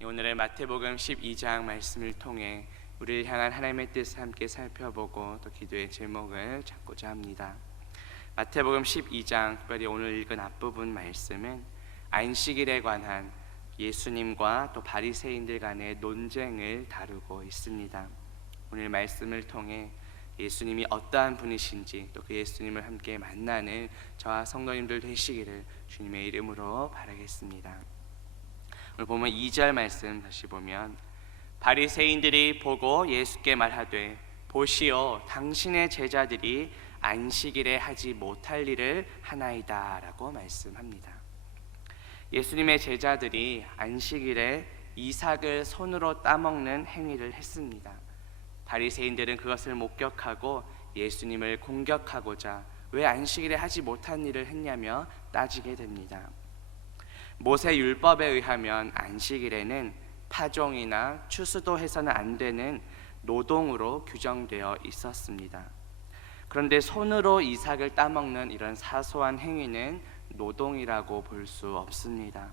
오늘의 마태복음 12장 말씀을 통해 우리를 향한 하나님의 뜻을 함께 살펴보고 또 기도의 제목을 잡고자 합니다. 마태복음 12장, 특별히 오늘 읽은 앞부분 말씀은 안식일에 관한 예수님과 또 바리새인들 간의 논쟁을 다루고 있습니다. 오늘 말씀을 통해 예수님이 어떠한 분이신지 또 그 예수님을 함께 만나는 저와 성도님들 되시기를 주님의 이름으로 바라겠습니다. 오늘 보면 2절 말씀 다시 보면, 바리새인들이 보고 예수께 말하되 보시오, 당신의 제자들이 안식일에 하지 못할 일을 하나이다 라고 말씀합니다. 예수님의 제자들이 안식일에 이삭을 손으로 따먹는 행위를 했습니다. 바리새인들은 그것을 목격하고 예수님을 공격하고자 왜 안식일에 하지 못한 일을 했냐며 따지게 됩니다. 모세 율법에 의하면 안식일에는 파종이나 추수도 해서는 안 되는 노동으로 규정되어 있었습니다. 그런데 손으로 이삭을 따먹는 이런 사소한 행위는 노동이라고 볼 수 없습니다.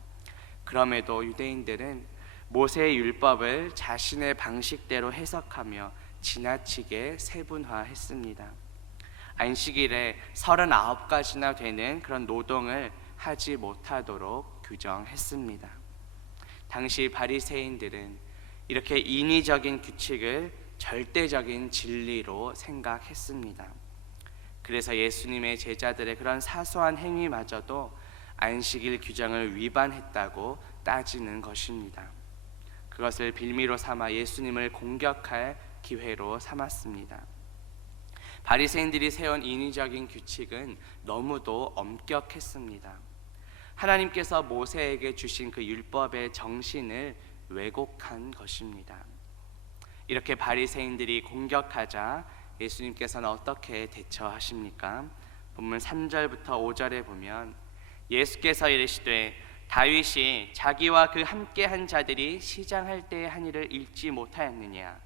그럼에도 유대인들은 모세의 율법을 자신의 방식대로 해석하며 지나치게 세분화했습니다. 안식일에 39가지나 되는 그런 노동을 하지 못하도록 규정했습니다. 당시 바리새인들은 이렇게 인위적인 규칙을 절대적인 진리로 생각했습니다. 그래서 예수님의 제자들의 그런 사소한 행위마저도 안식일 규정을 위반했다고 따지는 것입니다. 그것을 빌미로 삼아 예수님을 공격할 기회로 삼았습니다. 바리새인들이 세운 인위적인 규칙은 너무도 엄격했습니다. 하나님께서 모세에게 주신 그 율법의 정신을 왜곡한 것입니다. 이렇게 바리새인들이 공격하자 예수님께서는 어떻게 대처하십니까? 본문 3절부터 5절에 보면, 예수께서 이르시되 다윗이 자기와 그 함께한 자들이 시장할 때의 한 일을 읽지 못하였느냐?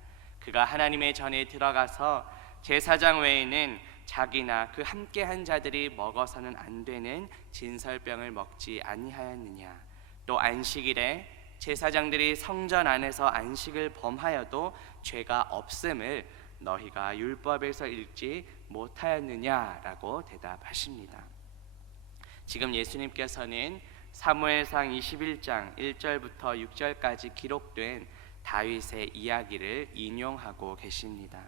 그가 하나님의 전에 들어가서 제사장 외에는 자기나 그 함께한 자들이 먹어서는 안 되는 진설병을 먹지 아니하였느냐? 또 안식일에 제사장들이 성전 안에서 안식을 범하여도 죄가 없음을 너희가 율법에서 읽지 못하였느냐라고 대답하십니다. 지금 예수님께서는 사무엘상 21장 1절부터 6절까지 기록된 다윗의 이야기를 인용하고 계십니다.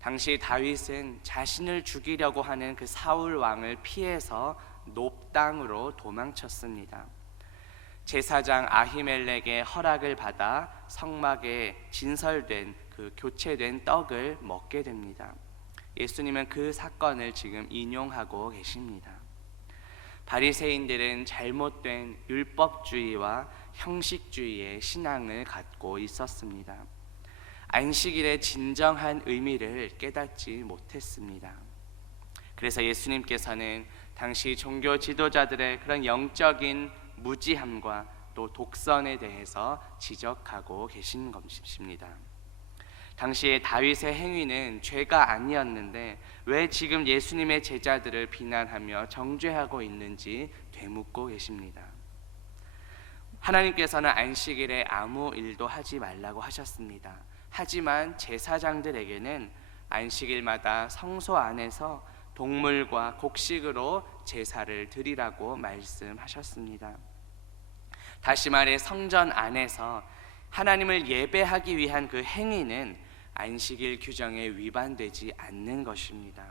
당시 다윗은 자신을 죽이려고 하는 그 사울 왕을 피해서 놉 땅으로 도망쳤습니다. 제사장 아히멜렉의 허락을 받아 성막에 진설된 그 교체된 떡을 먹게 됩니다. 예수님은 그 사건을 지금 인용하고 계십니다. 바리새인들은 잘못된 율법주의와 형식주의의 신앙을 갖고 있었습니다. 안식일의 진정한 의미를 깨닫지 못했습니다. 그래서 예수님께서는 당시 종교 지도자들의 그런 영적인 무지함과 또 독선에 대해서 지적하고 계신 것입니다. 당시에 다윗의 행위는 죄가 아니었는데 왜 지금 예수님의 제자들을 비난하며 정죄하고 있는지 되묻고 계십니다. 하나님께서는 안식일에 아무 일도 하지 말라고 하셨습니다. 하지만 제사장들에게는 안식일마다 성소 안에서 동물과 곡식으로 제사를 드리라고 말씀하셨습니다. 다시 말해 성전 안에서 하나님을 예배하기 위한 그 행위는 안식일 규정에 위반되지 않는 것입니다.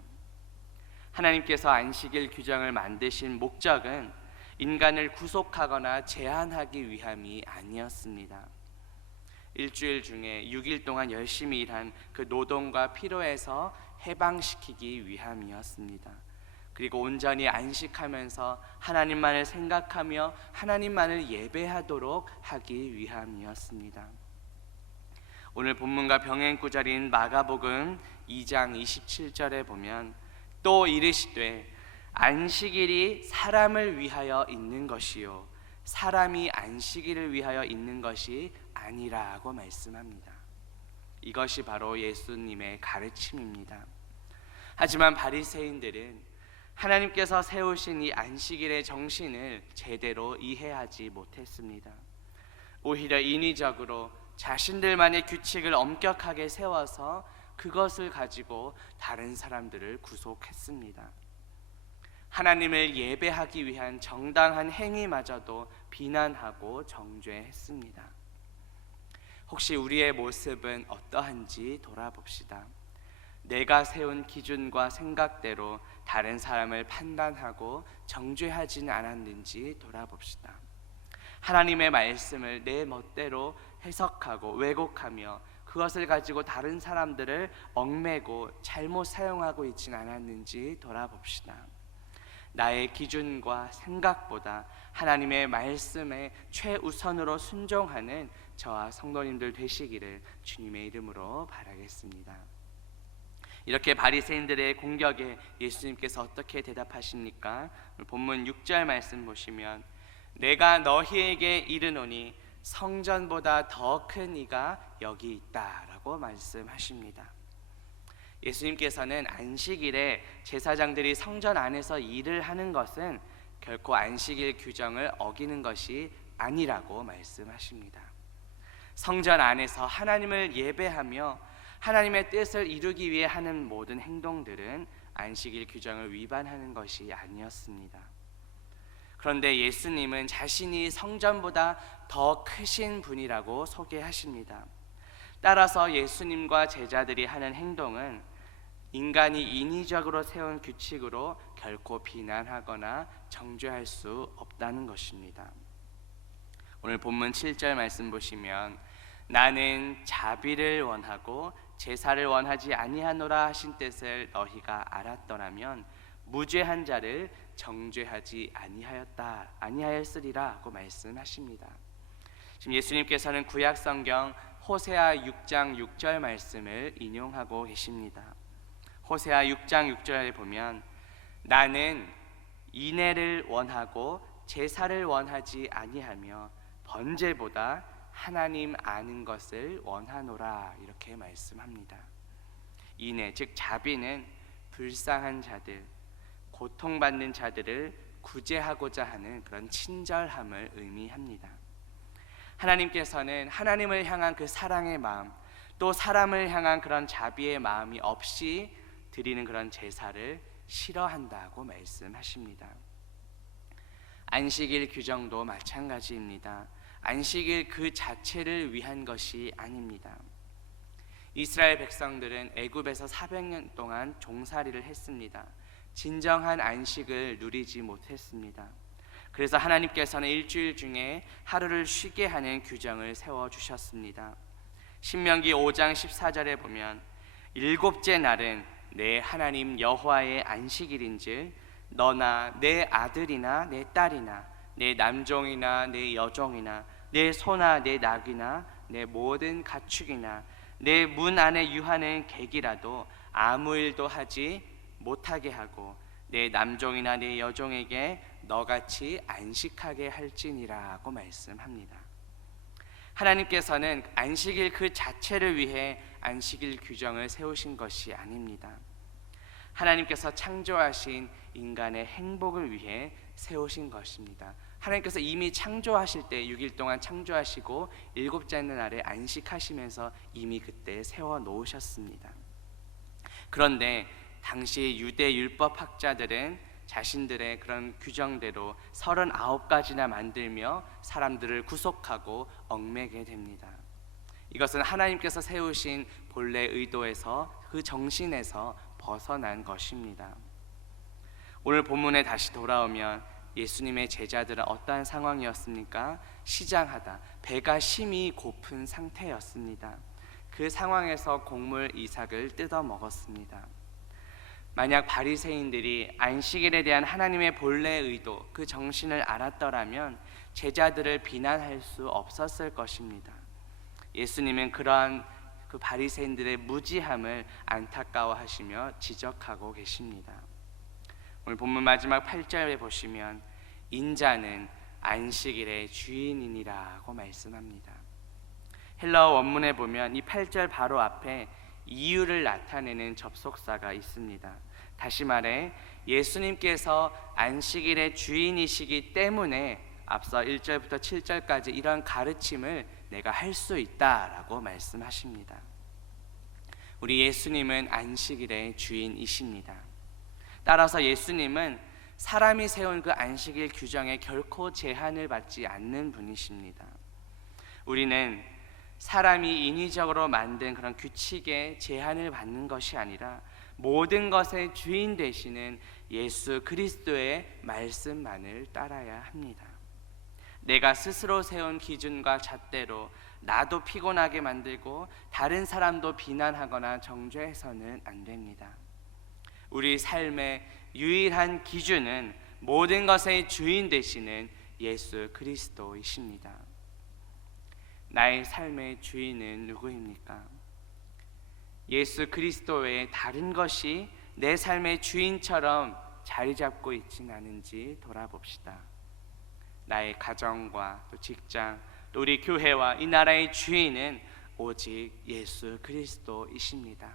하나님께서 안식일 규정을 만드신 목적은 인간을 구속하거나 제한하기 위함이 아니었습니다. 일주일 중에 6일 동안 열심히 일한 그 노동과 피로에서 해방시키기 위함이었습니다. 그리고 온전히 안식하면서 하나님만을 생각하며 하나님만을 예배하도록 하기 위함이었습니다. 오늘 본문과 병행 구절인 마가복음 2장 27절에 보면, 또 이르시되 안식일이 사람을 위하여 있는 것이요 사람이 안식일을 위하여 있는 것이 아니라고 말씀합니다. 이것이 바로 예수님의 가르침입니다. 하지만 바리새인들은 하나님께서 세우신 이 안식일의 정신을 제대로 이해하지 못했습니다. 오히려 인위적으로 자신들만의 규칙을 엄격하게 세워서 그것을 가지고 다른 사람들을 구속했습니다. 하나님을 예배하기 위한 정당한 행위마저도 비난하고 정죄했습니다. 혹시 우리의 모습은 어떠한지 돌아봅시다. 내가 세운 기준과 생각대로 다른 사람을 판단하고 정죄하지는 않았는지 돌아봅시다. 하나님의 말씀을 내 멋대로 해석하고 왜곡하며 그것을 가지고 다른 사람들을 얽매고 잘못 사용하고 있지는 않았는지 돌아봅시다. 나의 기준과 생각보다 하나님의 말씀에 최우선으로 순종하는 저와 성도님들 되시기를 주님의 이름으로 바라겠습니다. 이렇게 바리새인들의 공격에 예수님께서 어떻게 대답하십니까? 본문 6절 말씀 보시면 내가 너희에게 이르노니 성전보다 더 큰 이가 여기 있다라고 말씀하십니다. 예수님께서는 안식일에 제사장들이 성전 안에서 일을 하는 것은 결코 안식일 규정을 어기는 것이 아니라고 말씀하십니다. 성전 안에서 하나님을 예배하며 하나님의 뜻을 이루기 위해 하는 모든 행동들은 안식일 규정을 위반하는 것이 아니었습니다. 그런데 예수님은 자신이 성전보다 더 크신 분이라고 소개하십니다. 따라서 예수님과 제자들이 하는 행동은 인간이 인위적으로 세운 규칙으로 결코 비난하거나 정죄할 수 없다는 것입니다. 오늘 본문 7절 말씀 보시면 나는 자비를 원하고 제사를 원하지 아니하노라 하신 뜻을 너희가 알았더라면 무죄한 자를 정죄하지 아니하였으리라고 말씀하십니다. 지금 예수님께서는 구약 성경 호세아 6장 6절 말씀을 인용하고 계십니다. 호세아 6장 6절에 보면 나는 인애를 원하고 제사를 원하지 아니하며 번제보다 하나님 아는 것을 원하노라 이렇게 말씀합니다. 인애 즉 자비는 불쌍한 자들, 고통받는 자들을 구제하고자 하는 그런 친절함을 의미합니다. 하나님께서는 하나님을 향한 그 사랑의 마음, 또 사람을 향한 그런 자비의 마음이 없이 드리는 그런 제사를 싫어한다고 말씀하십니다. 안식일 규정도 마찬가지입니다. 안식일 그 자체를 위한 것이 아닙니다. 이스라엘 백성들은 애굽에서 400년 동안 종살이를 했습니다. 진정한 안식을 누리지 못했습니다. 그래서 하나님께서는 일주일 중에 하루를 쉬게 하는 규정을 세워주셨습니다. 신명기 5장 14절에 보면 일곱째 날은 내 하나님 여호와의 안식일인즉 너나 내 아들이나 내 딸이나 내 남종이나 내 여종이나 내 소나 내 낙이나 내 모든 가축이나 내 문 안에 유하는 객이라도 아무 일도 하지 못하게 하고 내 남종이나 내 여종에게 너같이 안식하게 할지니라고 말씀합니다. 하나님께서는 안식일 그 자체를 위해 안식일 규정을 세우신 것이 아닙니다. 하나님께서 창조하신 인간의 행복을 위해 세우신 것입니다. 하나님께서 이미 창조하실 때 6일 동안 창조하시고 일곱째 날에 안식하시면서 이미 그때 세워 놓으셨습니다. 그런데 당시 유대 율법 학자들은 자신들의 그런 규정대로 39가지나 만들며 사람들을 구속하고 얽매게 됩니다. 이것은 하나님께서 세우신 본래 의도에서 그 정신에서 벗어난 것입니다. 오늘 본문에 다시 돌아오면 예수님의 제자들은 어떠한 상황이었습니까? 시장하다 배가 심히 고픈 상태였습니다. 그 상황에서 곡물 이삭을 뜯어 먹었습니다. 만약 바리새인들이 안식일에 대한 하나님의 본래 의도, 그 정신을 알았더라면 제자들을 비난할 수 없었을 것입니다. 예수님은 그러한 그 바리새인들의 무지함을 안타까워하시며 지적하고 계십니다. 오늘 본문 마지막 8절에 보시면 인자는 안식일의 주인이니라고 말씀합니다. 헬라어 원문에 보면 이 8절 바로 앞에 이유를 나타내는 접속사가 있습니다. 다시 말해 예수님께서 안식일의 주인이시기 때문에 앞서 1절부터 7절까지 이런 가르침을 내가 할 수 있다라고 말씀하십니다. 우리 예수님은 안식일의 주인이십니다. 따라서 예수님은 사람이 세운 그 안식일 규정에 결코 제한을 받지 않는 분이십니다. 우리는 사람이 인위적으로 만든 그런 규칙에 제한을 받는 것이 아니라 모든 것의 주인 되시는 예수 그리스도의 말씀만을 따라야 합니다. 내가 스스로 세운 기준과 잣대로 나도 피곤하게 만들고 다른 사람도 비난하거나 정죄해서는 안 됩니다. 우리 삶의 유일한 기준은 모든 것의 주인 되시는 예수 그리스도이십니다. 나의 삶의 주인은 누구입니까? 예수 그리스도 외에 다른 것이 내 삶의 주인처럼 자리 잡고 있진 않은지 돌아봅시다. 나의 가정과 또 직장, 또 우리 교회와 이 나라의 주인은 오직 예수 그리스도이십니다.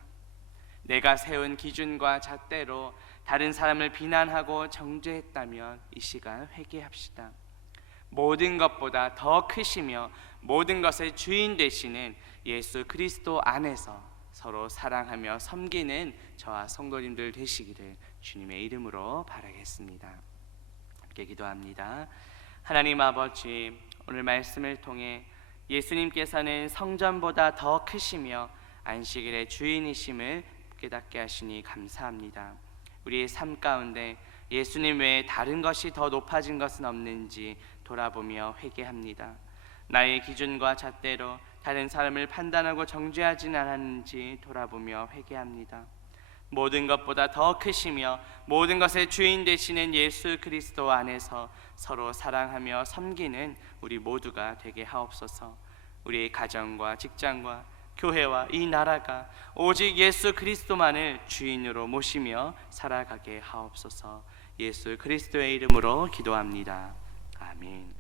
내가 세운 기준과 잣대로 다른 사람을 비난하고 정죄했다면 이 시간 회개합시다. 모든 것보다 더 크시며 모든 것의 주인 되시는 예수 그리스도 안에서 서로 사랑하며 섬기는 저와 성도님들 되시기를 주님의 이름으로 바라겠습니다. 함께 기도합니다. 하나님 아버지, 오늘 말씀을 통해 예수님께서는 성전보다 더 크시며 안식일의 주인이심을 깨닫게 하시니 감사합니다. 우리의 삶 가운데 예수님 외에 다른 것이 더 높아진 것은 없는지 돌아보며 회개합니다. 나의 기준과 잣대로 다른 사람을 판단하고 정죄하지는 않았는지 돌아보며 회개합니다. 모든 것보다 더 크시며 모든 것의 주인 되시는 예수 그리스도 안에서 서로 사랑하며 섬기는 우리 모두가 되게 하옵소서. 우리의 가정과 직장과 교회와 이 나라가 오직 예수 그리스도만을 주인으로 모시며 살아가게 하옵소서. 예수 그리스도의 이름으로 기도합니다. 아멘.